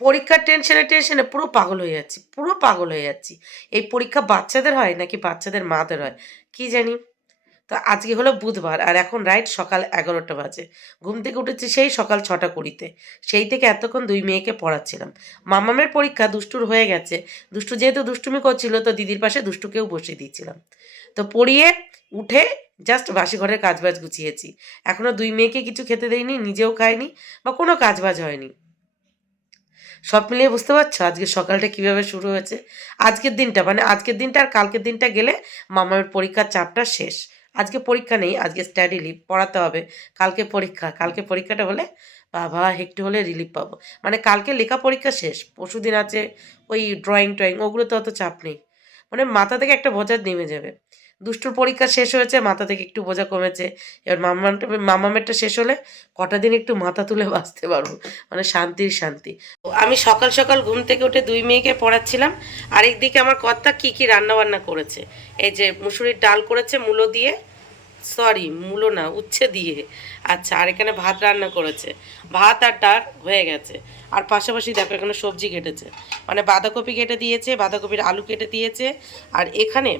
পরীক্ষার টেনশনে টেনশনে পুরো পাগল হয়ে যাচ্ছি, পুরো পাগল হয়ে যাচ্ছি। এই পরীক্ষা বাচ্চাদের হয় নাকি বাচ্চাদের মাদের হয় কি জানি। তো আজকে হলো বুধবার আর এখন রাইট সকাল 11টা বাজে। ঘুম থেকে উঠেছি সেই সকাল 6টা 20-তে। সেই থেকে এতক্ষণ দুই মেয়েকে পড়াচ্ছিলাম। মামামের পরীক্ষা দুষ্টুর হয়ে গেছে। দুষ্টু যেহেতু দুষ্টুমি করছিল তো দিদির পাশে দুষ্টুকেও বসিয়ে দিয়েছিলাম। তো পড়িয়ে উঠে জাস্ট বাসি ঘরের কাজবাজ গুছিয়েছি। এখনো দুই মেয়েকে কিছু খেতে দেইনি, নিজেও খাইনি বা কোনো কাজবাজ হয়নি। সব মিলিয়ে বুঝতে পারছো আজকে সকালটা কিভাবে শুরু হয়েছে। আজকের দিনটা আর কালকের দিনটা গেলে মামার পরীক্ষার চাপটা শেষ। আজকে পরীক্ষা নেই, আজকে স্টাডি লিভ, পড়াতে হবে। কালকে পরীক্ষাটা হলে বাবা একটু হলে রিলিফ পাবো। মানে কালকে লেখা পরীক্ষা শেষ, পরশুদিন আছে ওই ড্রয়িং টয়িং, ওগুলো তো অত চাপ নেই। মানে মাথা থেকে একটা বোঝা নেমে যাবে। দুষ্টুর পরীক্ষা শেষ হয়েছে, মাথা থেকে একটু বোঝা কমেছে। এবার মামামেরটা শেষ হলে কটা দিন একটু মাথা তুলে বাঁচতে পারবো। মানে শান্তির শান্তি। আমি সকাল সকাল ঘুম থেকে উঠে দুই মেয়েকে পড়াচ্ছিলাম। আরেকদিকে আমার কর্তা কি কি রান্না বান্না করেছে। এই যে মুসুরির ডাল করেছে মূলো দিয়ে, সরি মূলো না, উচ্ছে দিয়ে। আচ্ছা, আর এখানে ভাত রান্না করেছে। ভাত আর ডাল হয়ে গেছে। আর পাশাপাশি দেখো এখানে সবজি কেটেছে, মানে বাঁধাকপি কেটে দিয়েছে, বাঁধাকপির আলু কেটে দিয়েছে। আর এখানে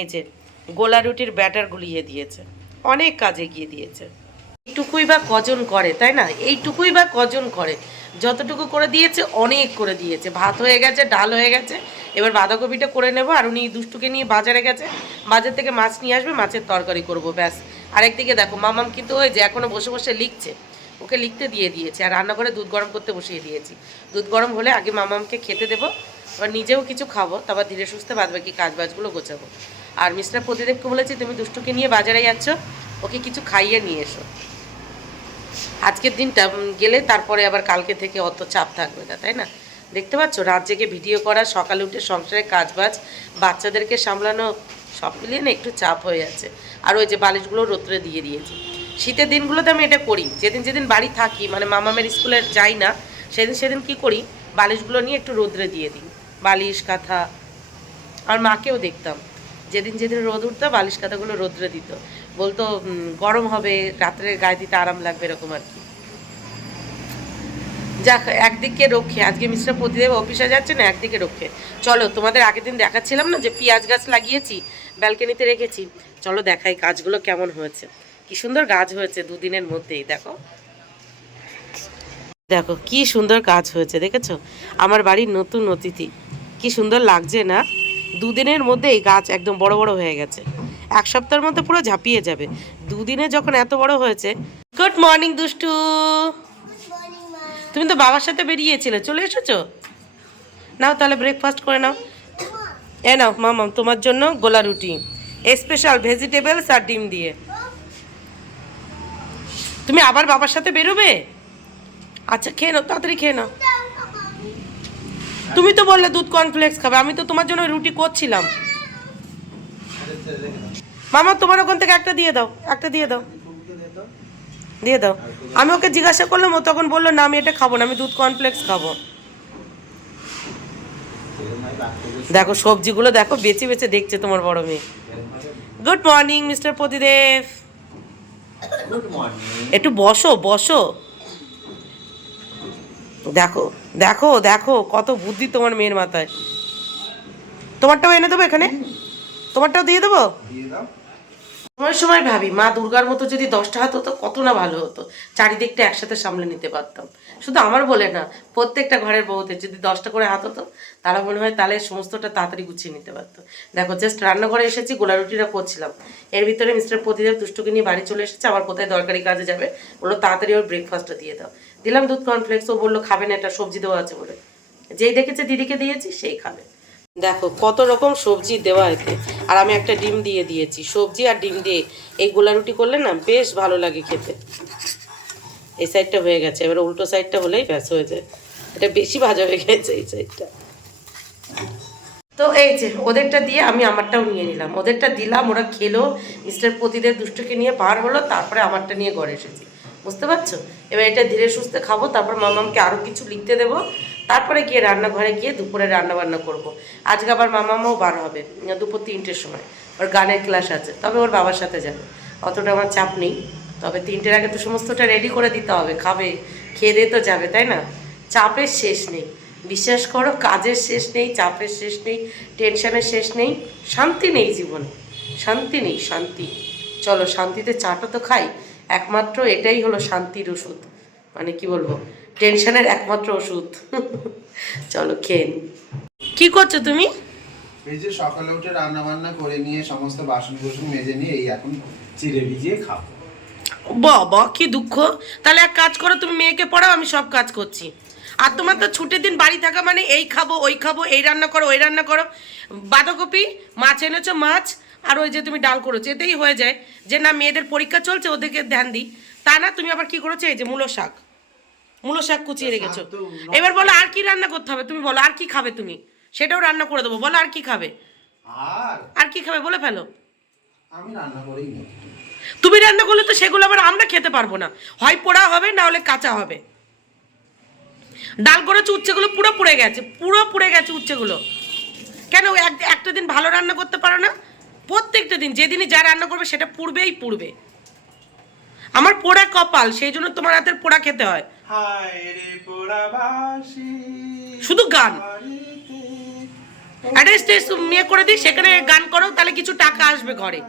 এই যে গোলা রুটির ব্যাটার গুলিয়ে দিয়েছে। অনেক কাজে গিয়ে দিয়েছে। এইটুকুই বা কজন করে, তাই না? এইটুকুই বা কজন করে। যতটুকু করে দিয়েছে অনেক করে দিয়েছে। ভাত হয়ে গেছে, ডাল হয়ে গেছে। এবার বাঁধাকপিটা করে নেব। আর উনি দুষ্টুকে নিয়ে বাজারে গেছে, বাজার থেকে মাছ নিয়ে আসবে, মাছের তরকারি করব, ব্যাস। আরেকদিকে দেখো মামাম কিন্তু ওই যে এখনও বসে বসে লিখছে। ওকে লিখতে দিয়ে দিয়েছি আর রান্নাঘরে দুধ গরম করতে বসিয়ে দিয়েছি। দুধ গরম হলে আগে মামামকে খেতে দেবো, এবার নিজেও কিছু খাবো, তারপর ধীরে সুস্থে বাদ বাকি কাজ বাজগুলো গোছাবো। আর মিস্টার প্রদীপকে বলেছি তুমি দুষ্টুকে নিয়ে বাজারে যাচ্ছ, ওকে কিছু খাইয়ে নিয়ে এসো। আজকের দিনটা গেলে তারপরে আবার কালকে থেকে অত চাপ থাকবে না, তাই না? দেখতে পাচ্ছ রাত জেগে ভিডিও করা, সকালে উঠে সংসারের কাজবাজ, বাচ্চাদেরকে সামলানো, সব মিলিয়ে না একটু চাপ হয়ে যাচ্ছে। আর ওই যে বালিশগুলো রোদ্রে দিয়ে দিয়েছি। শীতের দিনগুলোতে আমি এটা করি, যেদিন যেদিন বাড়ি থাকি, মানে মামামের স্কুলে যাই না, সেদিন সেদিন কি করি, বালিশগুলো নিয়ে একটু রোদ্রে দিয়ে দিই। বালিশ কাঁথা। আর মাকেও দেখতাম যেদিন যেদিন রোদ উঠতো বালিশ কাঁথাগুলো রোদ্রে দিত। বলতো গরম হবে, রাত্রে গায়ে দিতে আরাম লাগবে, এরকম আর কি। যাক, একদিকে রক্ষে। আজকে মিস্টার প্রতিদেব অফিসে যাচ্ছে না, একদিকে রক্ষে। চলো, তোমাদের আগের দিন দেখাচ্ছিলাম না যে পেঁয়াজ গাছ লাগিয়েছি, ব্যালকনিতে রেখেছি। চলো দেখাই গাছগুলো কেমন হয়েছে। কি সুন্দর গাছ হয়েছে দুদিনের মধ্যেই। দেখো দেখো কি সুন্দর গাছ হয়েছে, দেখেছো? আমার বাড়ির নতুন অতিথি, কি সুন্দর লাগছে না? দুদিনের মধ্যে এই গাছ একদম বড় বড় হয়ে গেছে। এক সপ্তাহের মধ্যে পুরো ঝাঁপিয়ে যাবে। দুদিনে যখন এত বড় হয়েছে। গুড মর্নিং দুষ্টু। তুমি তো বাবার সাথে বেরিয়েছিলে, চলে এসেছো? নাও তাহলে ব্রেকফাস্ট করে নাও। এ নাও মামাম, তোমার জন্য গোলা রুটি, স্পেশাল ভেজিটেবলস আর ডিম দিয়ে। তুমি আবার বাবার সাথে বেরোবে? আচ্ছা খেয়ে নাও, তাড়াতাড়ি খেয়ে নাও। তুমি তো বললে দুধ কর্নফ্লেক্স খাবে, আমি তো তোমার জন্য রুটি করছিলাম। মামা তোমার ওখান থেকে একটা দিয়ে দাও, একটা দিয়ে দাও, দিয়ে দাও। আমি ওকে জিজ্ঞাসা করলাম, ও তখন বললো না আমি এটা খাবো না, আমি দুধ কর্নফ্লেক্স খাবো। দেখো সবজিগুলো দেখো, বেছে বেছে দেখছে তোমার বড় মেয়ে। Good morning mister Pratidev. Good morning. একটু বসো বসো। দেখো দেখো দেখো কত বুদ্ধি তোমার মেয়ের মাথায়। তোমারটাও এনে দেবো এখানে, তোমারটাও দিয়ে দেবো। দিয়ে দাও। সময় সময় ভাবি মা দুর্গার মতো যদি 10টা হাত হতো কত না ভালো হতো, চারিদিকটা একসাথে সামলে নিতে পারতাম। শুধু আমার বলে না, প্রত্যেকটা ঘরের বউতে যদি 10টা করে হাত হতো, তারা মনে হয় তাহলে সমস্তটা তাড়াতাড়ি গুছিয়ে নিতে পারতো। দেখো জাস্ট রান্নাঘরে এসেছি, গোলা রুটিটা করছিলাম। এর ভিতরে মিস্টার প্রতিদেব দুষ্টুকে নিয়ে বাড়ি চলে এসেছে। আবার কোথায় দরকারি কাজে যাবে, বললো তাড়াতাড়ি ওর ব্রেকফাস্টটা দিয়ে দাও। দিলাম দুধ কর্নফ্লেক্স, ও বললো খাবে না, এটা সবজি দেওয়া আছে বলে। যেই দেখেছে দিদিকে দিয়েছি সেই খাবে। দেখো কত রকম সবজি দেওয়া এতে। আর আমি একটা ডিম দিয়ে দিয়েছি। সবজি আর ডিম দিয়ে এই গোলা রুটি করলে না বেশ ভালো লাগে খেতে। এই সাইডটা হয়ে গেছে, এবার উল্টো সাইডটা হলেই ব্যাস হয়ে যায়। এটা বেশি ভাজা হয়ে গেছে এই সাইডটা। তো এই যে ওদেরটা দিয়ে আমি আমারটাও নিয়ে নিলাম, ওদেরটা দিলাম, ওরা খেলো। মিস্টার প্রতিদের দুষ্টকে নিয়ে পার হলো, তারপরে আমারটা নিয়ে ঘরে এসেছি। বুঝতে পারছো? এবার এটা ধীরে সুস্থে খাবো, তারপর মামামকে আরও কিছু লিখতে দেবো। তারপরে গিয়ে রান্নাঘরে গিয়ে দুপুরে রান্না বান্না করবো। আজকে আবার মামামাও বার হবে দুপুর 3টের সময়, ওর গানের ক্লাস আছে, তবে ওর বাবার সাথে যাবে। অতটা আমার চাপ নেই। তবে 3টের আগে তো সমস্তটা রেডি করে দিতে হবে, খাবে, খেয়ে দিয়ে তো যাবে, তাই না? চাপের শেষ নেই, বিশ্বাস করো, কাজের শেষ নেই, চাপের শেষ নেই, টেনশনের শেষ নেই, শান্তি নেই জীবনে, শান্তি নেই, শান্তি। চলো শান্তিতে চাটা তো খাই, একমাত্র এটাই হলো শান্তির ওষুধ, মানে কি বলবো, টেনশনের একমাত্র ওষুধ। চলো খেয়ে নি। কি করছো তুমি? এই যে সকালে উঠে রান্না বান্না করে নিয়ে সমস্ত বাসন কুসন মেজে নিয়ে এই এখন চিড়ে ভিজিয়ে খাবো। বাবা কি দুঃখ। তাহলে এক কাজ করো, তুমি মেয়েকে পড়াও, আমি সব কাজ করছি। আর তোমার তো ছুটির দিন বাড়ি থাকা মানে এই খাবো ওই খাবো, এই রান্না করো ওই রান্না করো, বাঁধাকপি মাছ এনেছো মাছ, আর ওই যে তুমি ডাল করেছো, এতেই হয়ে যায়। যে না মেয়েদের পরীক্ষা চলছে ওদেরকে ধ্যান দিই, তা না তুমি আবার কি করেছো, এই যে মূলো শাক কুচিয়ে রেখেছো। এবার বলো আর কি রান্না করতে হবে, তুমি বলো আর কি খাবে তুমি, সেটাও রান্না করে দেবো, বলো আর কি খাবে, আর আর কি খাবে বলে ফেলো। আমি রান্না করেই নেই। তুমি রান্না করলে তো সেগুলো আবার আমরা খেতে পারবো না, হয় পোড়া হবে না হলে কাঁচা হবে। ডাল করেছে উচ্ছেগুলো পুরো পুড়ে গেছে, পুরো পুড়ে গেছে উচ্ছেগুলো। কেন একটা দিন ভালো রান্না করতে পারো না? প্রত্যেকটা দিন যেদিনই যা রান্না করবে সেটা পুড়বেই পুড়বে। আমার পোড়া কপাল, সেই জন্য তোমার হাতের পোড়া খেতে হয়। হায় রে পোড়াবাসী শুধু গান, একটা স্টেজ মেয়ে করে দিই, সেখানে গান করো, তাহলে কিছু টাকা আসবে ঘরে,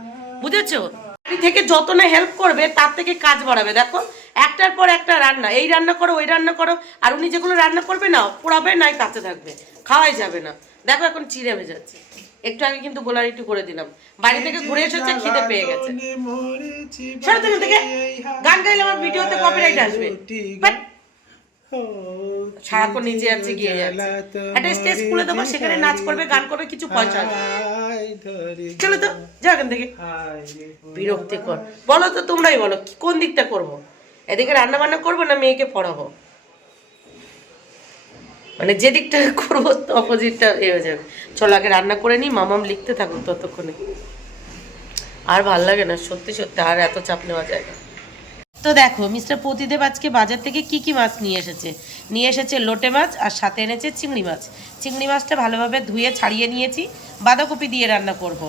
বুঝেছো? বাড়ি থেকে যত না হেল্প করবে তার থেকে কাজ বাড়াবে। দেখো একটার পর একটা রান্না, এই রান্না করো ওই রান্না করো, আর উনি যেগুলো রান্না করবে না পোড়াবে নাই কাঁচা থাকবে, খাওয়াই যাবে না। দেখো এখন চিড়ে ভেজাচ্ছে, একটু আগে কিন্তু গোলার একটু করে দিলাম, বাড়ি থেকে ঘুরে এসেছে, খিদে পেয়ে গেছে। সরো তুমি থেকে, গান গাইলে আমার ভিডিওতে কপিরাইট আসবে। বাট সারাক্ষণ নিচে যাচ্ছে গিয়ে যাচ্ছে, একটা স্টেজ খুলে দেবো, সেখানে নাচ করবে গান করবে, কিছু পয়সা আসবে। চলো তো যাও এখান থেকে, বিরক্তিকর। বলো তো তোমরাই বলো কোন দিকটা করব, এদিকে রান্না বান্না করবো না মেয়েকে পড়াবো, মানে যে দিকটা করবো অপোজিটটা এ হয়ে যাবে। চলো আগে রান্না করে নিই, মামাম লিখতে থাকুক ততক্ষণে। আর ভাল লাগে না সত্যি সত্যি, আর এত চাপ নেওয়া যায় না। তো দেখো মিস্টার প্রতিদেব আজকে বাজার থেকে কি কি মাছ নিয়ে এসেছে লোটে মাছ, আর সাথে এনেছে চিংড়ি মাছ। চিংড়ি মাছটা ভালোভাবে ধুয়ে ছাড়িয়ে নিয়েছি, বাঁধাকপি দিয়ে রান্না করব।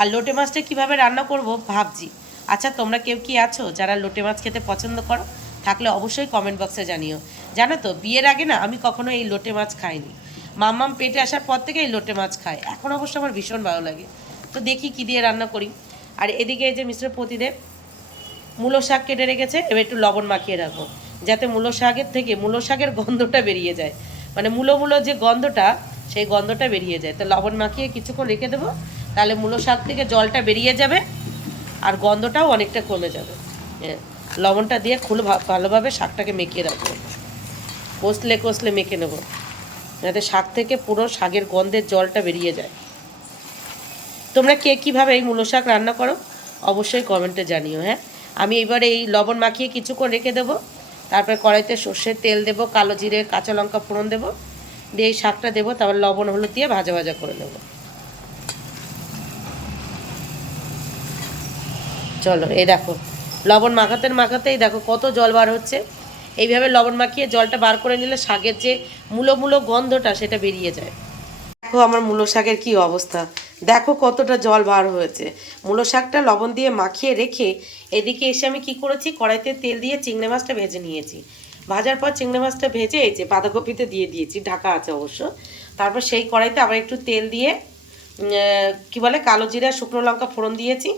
আর লোটে মাছটা কিভাবে রান্না করব ভাবছি। আচ্ছা তোমরা কেউ কি আছো যারা লোটে মাছ খেতে পছন্দ করো? থাকলে অবশ্যই কমেন্ট বক্সে জানিও। জানো তো বিয়ের আগে না আমি কখনো এই লোটে মাছ খাইনি, মাম্মাম পেটে আসার পর থেকে এই লোটে মাছ খায়, এখন অবশ্য আমার ভীষণ ভালো লাগে। তো দেখি কি দিয়ে রান্না করি। আর এদিকে এই যে মিস্টার প্রতিদেব মূলো শাক কেটে রেখেছে, এবার একটু লবণ মাখিয়ে রাখবো, যাতে মূলো শাকের থেকে মূলো শাকের গন্ধটা বেরিয়ে যায়, মানে মূলো যে গন্ধটা সেই গন্ধটা বেরিয়ে যায়। তো লবণ মাখিয়ে কিছুক্ষণ রেখে দেবো, তাহলে মূলো শাক থেকে জলটা বেরিয়ে যাবে আর গন্ধটাও অনেকটা কমে যাবে। লবণটা দিয়ে খুলে ভালোভাবে শাকটাকে মেখে রাখবো, কষলে মেখে নেবো, যাতে শাক থেকে পুরো শাকের গন্ধের জলটা বেরিয়ে যায়। তোমরা কে কীভাবে এই মূলো শাক রান্না করো অবশ্যই কমেন্টে জানিও। হ্যাঁ আমি এবারে এই লবণ মাখিয়ে কিছুক্ষণ রেখে দেবো, তারপর কড়াইতে সর্ষের তেল দেবো, কালো জিরে কাঁচা লঙ্কা ফোড়ন দেবো, দিয়ে এই শাকটা দেবো, তারপর লবণ হলুদ দিয়ে ভাজা ভাজা করে নেবো। চলো এই দেখো লবণ মাখাতেই দেখো কত জল বার হচ্ছে। এইভাবে লবণ মাখিয়ে জলটা বার করে নিলে শাকের যে মূলো গন্ধটা সেটা বেরিয়ে যায়। দেখো আমার মূলো শাকের কী অবস্থা, দেখো কতটা জল বার হয়েছে। মূলো শাকটা লবণ দিয়ে মাখিয়ে রেখে এদিকে এসে আমি কি করেছি, কড়াইতে তেল দিয়ে চিংড়ি মাছটা ভেজে নিয়েছি। ভাজার পর চিংড়ি মাছটা ভেজে এই যে বাঁধাকপিতে দিয়ে দিয়েছি, ঢাকা আছে অবশ্য। তারপর সেই কড়াইতে আবার একটু তেল দিয়ে কি বলে কালো জিরা শুকনো লঙ্কা ফোড়ন দিয়েছি,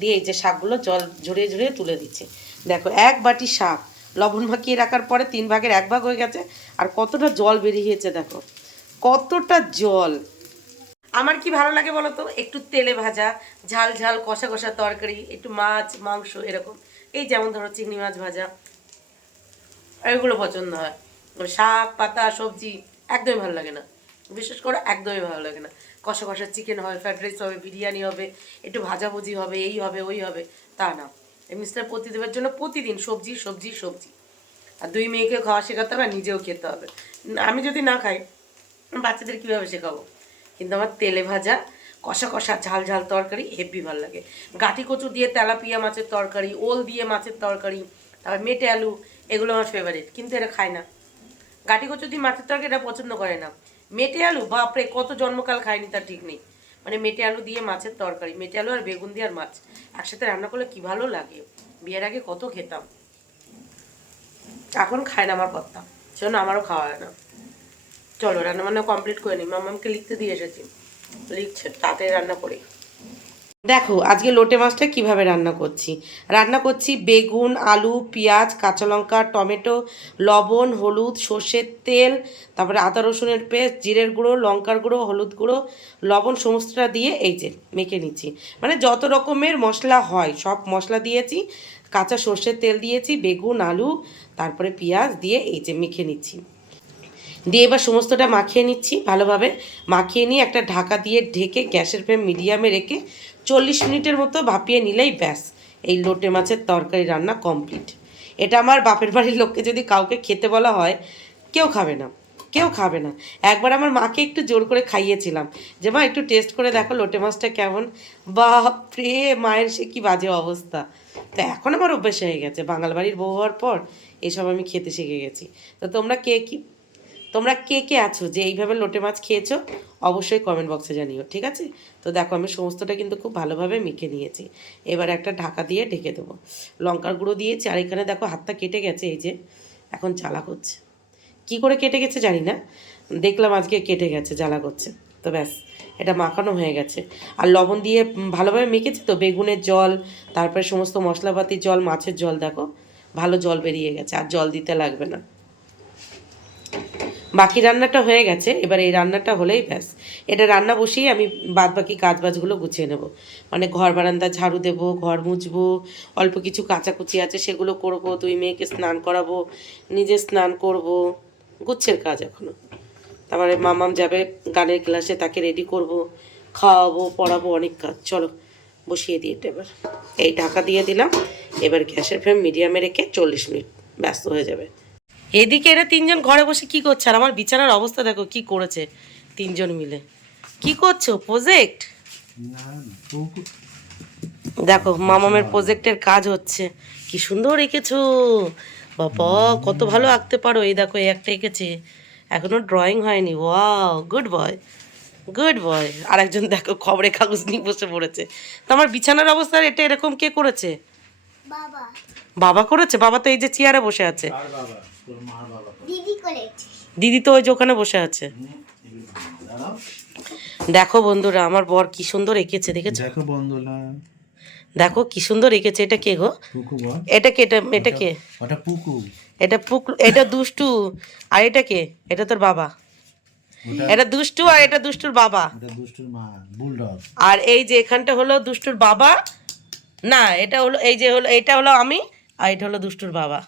দিয়ে এই যে শাকগুলো জল ঝরিয়ে তুলে দিচ্ছি। দেখো এক বাটি শাক লবণ মাখিয়ে রাখার পরে 3 ভাগের 1 ভাগ হয়ে গেছে, আর কতটা জল বেরিয়েছে দেখো, কতটা জল। আমার কি ভালো লাগে বলো তো, একটু তেলে ভাজা ঝাল কষা তরকারি, একটু মাছ মাংস এরকম, এই যেমন ধরো চিংড়ি মাছ ভাজা, এগুলো পছন্দ হয়। শাক পাতা সবজি একদমই ভালো লাগে না, বিশেষ করে একদমই ভালো লাগে না। কষা চিকেন হবে, ফ্রাইড রাইস হবে, বিরিয়ানি হবে, একটু ভাজাভুজি হবে, এই হবে ওই হবে, তা না। মিস্টার প্রতিদেবের জন্য প্রতিদিন সবজি। আর 2 মেয়েকে খাওয়া শেখাতে হবে, নিজেও খেতে হবে। আমি যদি না খাই বাচ্চাদের কীভাবে শেখাবো? কিন্তু আমার তেলে ভাজা কষা ঝাল তরকারি হেভি ভালো লাগে। গাঁটি কচু দিয়ে তেলাপিয়া মাছের তরকারি, ওল দিয়ে মাছের তরকারি, তারপর মেটে আলু, এগুলো আমার ফেভারিট। কিন্তু এরা খায় না, গাঁটি কচু দিয়ে মাছের তরকারি এটা পছন্দ করে না। মেটে আলু বাপরে কত জন্মকাল খায়নি তার ঠিক নেই, মানে মেটে আলু দিয়ে মাছের তরকারি, মেটে আলু আর বেগুন দিয়ে আর মাছ একসাথে রান্না করলে কী ভালো লাগে। বিয়ের আগে কত খেতাম, এখন খায় না আমার কর্তা। শোনো, আমারও খাওয়া হয় না। চলো রান্না বান্না কমপ্লিট করে নিই, মামামকে লিখতে দিয়ে এসেছি, লিখছে, তাড়াতাড়ি রান্না করি। দেখো আজকে লোটে মাছটা কিভাবে রান্না করছি বেগুন, আলু, পেঁয়াজ, কাঁচা লঙ্কা, টমেটো, লবণ, হলুদ, সর্ষের তেল, তারপরে আদা রসুনের পেস্ট, জিরের গুঁড়ো, লঙ্কার গুঁড়ো, হলুদ গুঁড়ো, লবণ সমস্তটা দিয়ে এই যে মেখে নিচ্ছি। মানে যত রকমের মশলা হয় সব মশলা দিয়েছি, কাঁচা সর্ষের তেল দিয়েছি, বেগুন, আলু, তারপরে পেঁয়াজ দিয়ে এই যে মেখে নিচ্ছি। দিয়ে এবার সমস্তটা মাখিয়ে নিচ্ছি ভালোভাবে। মাখিয়ে নিয়ে একটা ঢাকা দিয়ে ঢেকে গ্যাসের ফ্লেম মিডিয়ামে রেখে 40 মিনিটের মতো ভাপিয়ে নিলেই ব্যাস, এই লোটে মাছের তরকারি রান্না কমপ্লিট। এটা আমার বাপের বাড়ির লোককে যদি কাউকে খেতে বলা হয় কেউ খাবে না, কেউ খাবে না। একবার আমার মাকে একটু জোর করে খাইয়েছিলাম যে মা একটু টেস্ট করে দেখো লোটে মাছটা কেমন। বাপরে, মায়ের সে কি বাজে অবস্থা। তো এখন আমার অভ্যেস হয়ে গেছে, বাঙাল বাড়ির বউ হওয়ার পর এসব আমি খেতে শিখে গেছি। তো তোমরা কে কে আছো যে এইভাবে লোটে মাছ খেয়েছো অবশ্যই কমেন্ট বক্সে জানিও, ঠিক আছে? তো দেখো আমি সমস্তটা কিন্তু খুব ভালোভাবে মেখে নিয়েছি। এবার একটা ঢাকা দিয়ে ঢেকে দেবো। লঙ্কার গুঁড়ো দিয়েছি, আর এখানে দেখো হাতটা কেটে গেছে, এই যে এখন জ্বালা করছে। কি করে কেটে গেছে জানি না, দেখলাম আজকে কেটে গেছে, জ্বালা করছে। তো ব্যাস, এটা মাখানো হয়ে গেছে। আর লবণ দিয়ে ভালোভাবে মেখেছি তো, বেগুনের জল, তারপরে সমস্ত মশলাপাতির জল, মাছের জল, দেখো ভালো জল বেরিয়ে গেছে, আর জল দিতে লাগবে না। বাকি রান্নাটা হয়ে গেছে, এবার এই রান্নাটা হলেই ব্যাস। এটা রান্না বসিয়ে আমি বাদ বাকি কাজবাজগুলো গুছিয়ে নেব। মানে ঘর বারান্দা ঝাড়ু দেবো, ঘর মুছবো, অল্প কিছু কাচাকুচি আছে সেগুলো করব, 2 মেয়েকে স্নান করাবো, নিজে স্নান করব, গুচ্ছের কাজ এখনও। তারপরে মামাম যাবে গানের ক্লাসে, তাকে রেডি করব, খাওয়াবো, পড়াবো, অনেক কাজ। চলো বসিয়ে দিই এটা এবার। এই ঢাকা দিয়ে দিলাম, এবার গ্যাসের ফ্লেম মিডিয়ামে রেখে 40 মিনিট ব্যস্ত হয়ে যাবে। এদিকে এরা 3জন ঘরে বসে কি করছে, আর আমার বিছানার অবস্থা দেখো কি করেছে 3জন মিলে। কি করছো, প্রজেক্ট? দেখো মামামের প্রজেক্টের কাজ হচ্ছে। কি সুন্দর এঁকেছো বাবা, কত ভালো আঁকতে পারো। এই দেখো এই একটা এঁকেছে, এখনো ড্রয়িং হয়নি। Wow, good boy, good boy. আর একজন দেখো খবরের কাগজ নিয়ে বসে পড়েছে। তো আমার বিছানার অবস্থা এটা এরকম কে করেছে? বাবা বাবা করেছে। বাবা তো এই যে চেয়ারে বসে আছে। দিদি করেছে। দিদি তো ওই যে ওখানে বসে আছে। দেখো বন্ধুরা আমার বর কি সুন্দর এঁকেছে, দেখেছো? দেখো বন্ধুরা, দেখো কি সুন্দর এঁকেছে। এটা কে গো? পুকু বল। এটা কে? এটা কে? ওটা পুকু। এটা দুষ্টু। আর এটা কে? এটা তোর বাবা। এটা দুষ্টু, আর এটা দুষ্টুর বাবা। এটা দুষ্টুর মা, বুলডগ। আর এই যে এখানটা হলো দুষ্টুর বাবা। না, এটা হলো এই যে হলো, এটা হলো আমি, আর এটা হলো দুষ্টুর বাবা,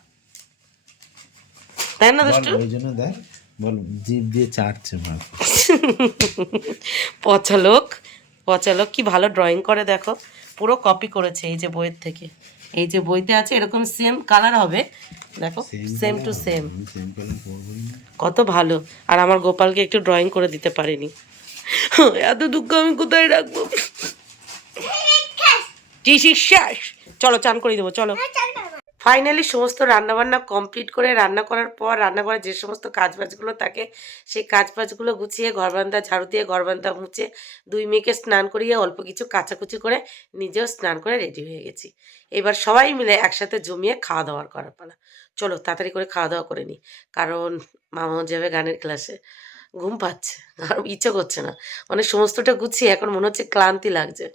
তাই না দুষ্টু? ওই জন্য দেখ, বল জিভ দিয়ে চাটছে মা। পচালোক, পচালোক কি ভালো ড্রয়িং করে দেখো, পুরো কপি করেছে এই যে বইয়ের থেকে। এই যে বইতে আছে এরকম সেম কালার হবে, দেখো সেম টু সেম, কত ভালো। আর আমার গোপালকে একটু ড্রয়িং করে দিতে পারিনি, এত দুঃখ আমি কোথায় রাখবো। শেষ, চলো চান করে দেবো, চলো। ফাইনালি সমস্ত রান্নাবান্না কমপ্লিট করে, রান্না করার পর রান্না করার যে সমস্ত কাজবাজগুলো থাকে সেই কাজবাজগুলো গুছিয়ে ঘরবারান্দা ঝাড়ু দিয়ে ঘরবারান্দা মুছে 2 মেয়েকে স্নান করিয়ে অল্প কিছু কাচাকুচি করে নিজেও স্নান করে রেডি হয়ে গেছি। এবার সবাই মিলে একসাথে জমিয়ে খাওয়া দাওয়ার করার পালা। চলো তাড়াতাড়ি করে খাওয়া দাওয়া করে নিই, কারণ মামাও যাবে গানের ক্লাসে। ঘুম পাচ্ছে আর ইচ্ছে করছে না, মানে সমস্তটা গুছিয়ে এখন মনে হচ্ছে ক্লান্তি লাগছে।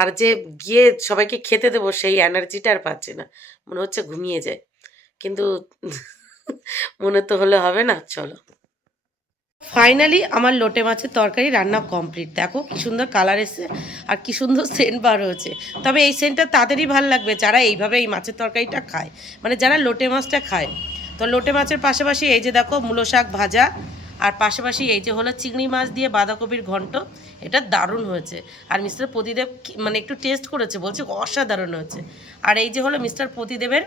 আর যে গিয়ে সবাইকে খেতে দেবো সেই এনার্জিটা আর পাচ্ছি না, মনে হচ্ছে ঘুমিয়ে যায়। কিন্তু মনে তো হলে হবে না। চলো ফাইনালি আমার লোটে মাছের তরকারি রান্না কমপ্লিট। দেখো কি সুন্দর কালার এসেছে আর কি সুন্দর সেন্ট বার হয়েছে। তবে এই সেন্টটা তাদেরই ভালো লাগবে যারা এইভাবে এই মাছের তরকারিটা খায়, মানে যারা লোটে মাছটা খায়। তো লোটে মাছের পাশাপাশি এই যে দেখো মূলো শাক ভাজা, আর পাশাপাশি এই যে হলো চিংড়ি মাছ দিয়ে বাঁধাকপির ঘন্ট, এটা দারুণ হয়েছে। আর মিস্টার প্রতিদেব মানে একটু টেস্ট করেছে, বলছে অসাধারণ হয়েছে। আর এই যে হলো মিস্টার প্রতিদেবের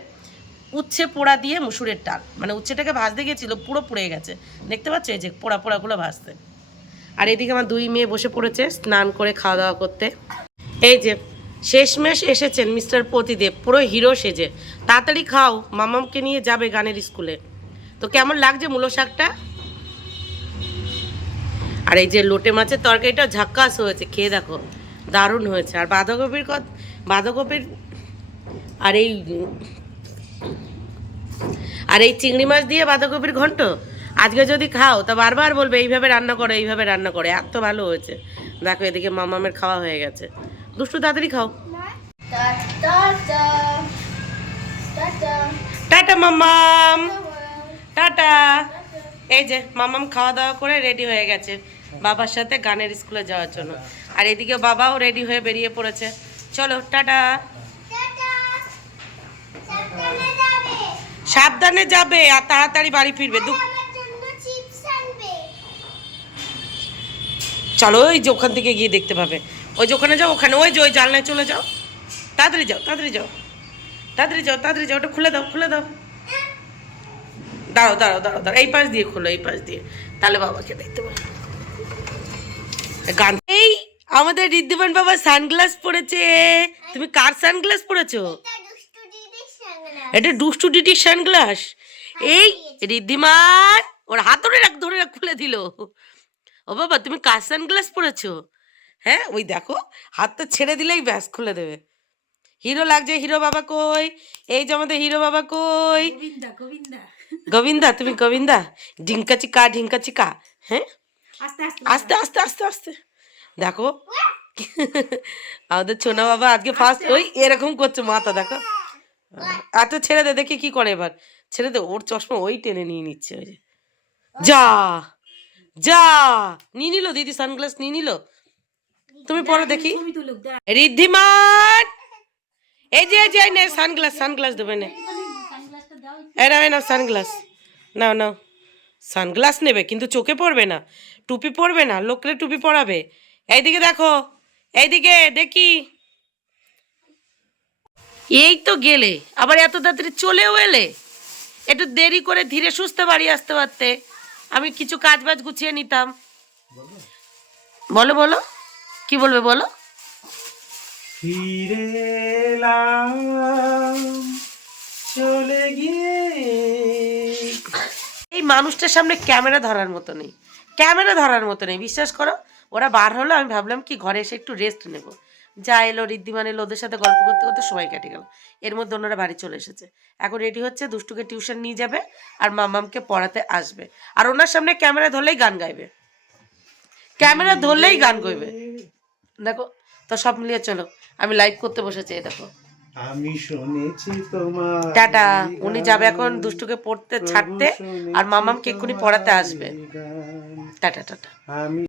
উচ্ছে পোড়া দিয়ে মুসুরের ডাল, মানে উচ্ছেটাকে ভাজতে গিয়েছিল পুরো পুড়ে গেছে, দেখতে পাচ্ছ এই যে পোড়া পোড়াগুলো ভাজতে। আর এদিকে আমার 2 মেয়ে বসে পড়েছে স্নান করে খাওয়া দাওয়া করতে। এই যে শেষমেশ এসেছেন মিস্টার প্রতিদেব পুরো হিরো সেজে। তাড়াতাড়ি খাও, মামামকে নিয়ে যাবে গানের স্কুলে। তো কেমন লাগছে মূলো শাকটা? আর এই যে লোটে মাছের তরকারিটা ঝাক্কাস হয়েছে, খেয়ে দেখো দারুণ হয়েছে। আর বাঁধাকপির আর আর এই চিংড়ি মাছ দিয়ে বাঁধাকপির ঘন্ট আজকে যদি খাও তা বারবার বলবে এইভাবে রান্না করে, এইভাবে রান্না করে, এত ভালো হয়েছে। দেখো এদিকে মামামের খাওয়া হয়ে গেছে। দুষ্টু তাড়াতাড়ি খাও। টাটা মামাম, টাটা। এই যে মামাম খাওয়া দাওয়া করে রেডি হয়ে গেছে বাবার সাথে গানের স্কুলে যাওয়ার জন্য। আর এদিকে বাবাও রেডি হয়ে বেরিয়ে পড়েছে। চলো টাটা। সাবধানে যাবে আর তাড়াতাড়ি বাড়ি ফিরবে। চলো ওই যে ওখান থেকে গিয়ে দেখতে পাবে। ওই যে ওখানে যাও, ওখানে ওই যে ওই জানলায় চলে যাও। তাড়াতাড়ি যাও, তাড়াতাড়ি যাও, তাড়াতাড়ি যাও, তাড়াতাড়ি যাও। ওটা খুলে দাও, খুলে দাও। দাঁড়াও দাঁড়াও দাঁড়াও দাঁড়াও, এই পাশ দিয়ে খোলো, এই পাশ দিয়ে, তাহলে বাবাকে দেখতে পাবো। গান এই আমাদের ঋদ্ধিমান বাবা সানগ্লাস পরেছে। তুমি কার সানগ্লাস পরেছো? এটা দুষ্টু দিদির সানগ্লাস। এই ঋদ্ধিমান ওর হাত ধরে রাখ, ধরে রাখ, খুলে দিল। ও বাবা তুমি কার সানগ্লাস পরেছো? হ্যাঁ ওই দেখো, হাতটা ছেড়ে দিলেই ব্যাস খুলে দেবে। হিরো লাগছে। হিরো বাবা কই? এই যে আমাদের হিরো বাবা কই? গোবিন্দা, তুমি গোবিন্দা? ঢিঙ্কা চিকা, ঢিঙ্কা চিকা। হ্যাঁ আস্তে আস্তে আস্তে আস্তে। দেখো আমাদের ছোনা বাবা আজকে ফার্স্ট ওই এরকম করছে মাথা, দেখো। এত ছেড়ে দে, দেখি কি করে এবার। ছেড়ে দে, ওর চশমা ওই টেনে নিয়ে নিচ্ছে। ওই যে যা যা নিয়ে নিল দিদি, সানগ্লাস নিয়ে নিল। তুমি পরে দেখি। ঋদ্ধিমান এই যে নে সানগ্লাস, সানগ্লাস দেবে নে। এই নাও সানগ্লাস, নাও নাও। সানগ্লাস নেবে কিন্তু চোখে পড়বে না, টুপি পরবে না, লোকরে টুপি পরাবে। এইদিকে দেখো, এইদিকে দেখি। এই তো গেলে, আবার এত তাড়াতাড়ি চলেও এলে। একটু দেরি করে ধীরে সুস্থে বাড়ি আসতে পারতে, আমি কিছু কাজ বাজ গুছিয়ে নিতাম। বলো বলো, কি বলবে বলো। ফিরে এলাম চলে গিয়ে। এই মানুষটার সামনে ক্যামেরা ধরার মতো নেই, ক্যামেরা ধরার মতো নেই, বিশ্বাস করো। ওরা বার হলো, আমি ভাবলাম কি ঘরে এসে একটু রেস্ট নেব। যা এলো ঋদ্ধিমান এলো, ওদের সাথে গল্প করতে করতে সময় কেটে গেল। এর মধ্যে ওনারা বাড়ি চলে এসেছে। এখন রেডি হচ্ছে, দুষ্টুকে টিউশন নিয়ে যাবে আর মামামকে পড়াতে আসবে। আর ওনার সামনে ক্যামেরা ধরলেই গান গাইবে, ক্যামেরা ধরলেই গান গাইবে। দেখো তো সব মিলিয়ে চলো, আমি লাইভ করতে বসেছি। এই দেখো আমি শুনেছি তোমার। টাটা। উনি যাবে এখন দুষ্টুকে পড়তে ছাড়তে আর মামামকে এক্ষুনি পড়াতে আসবে। Tata tata. আমি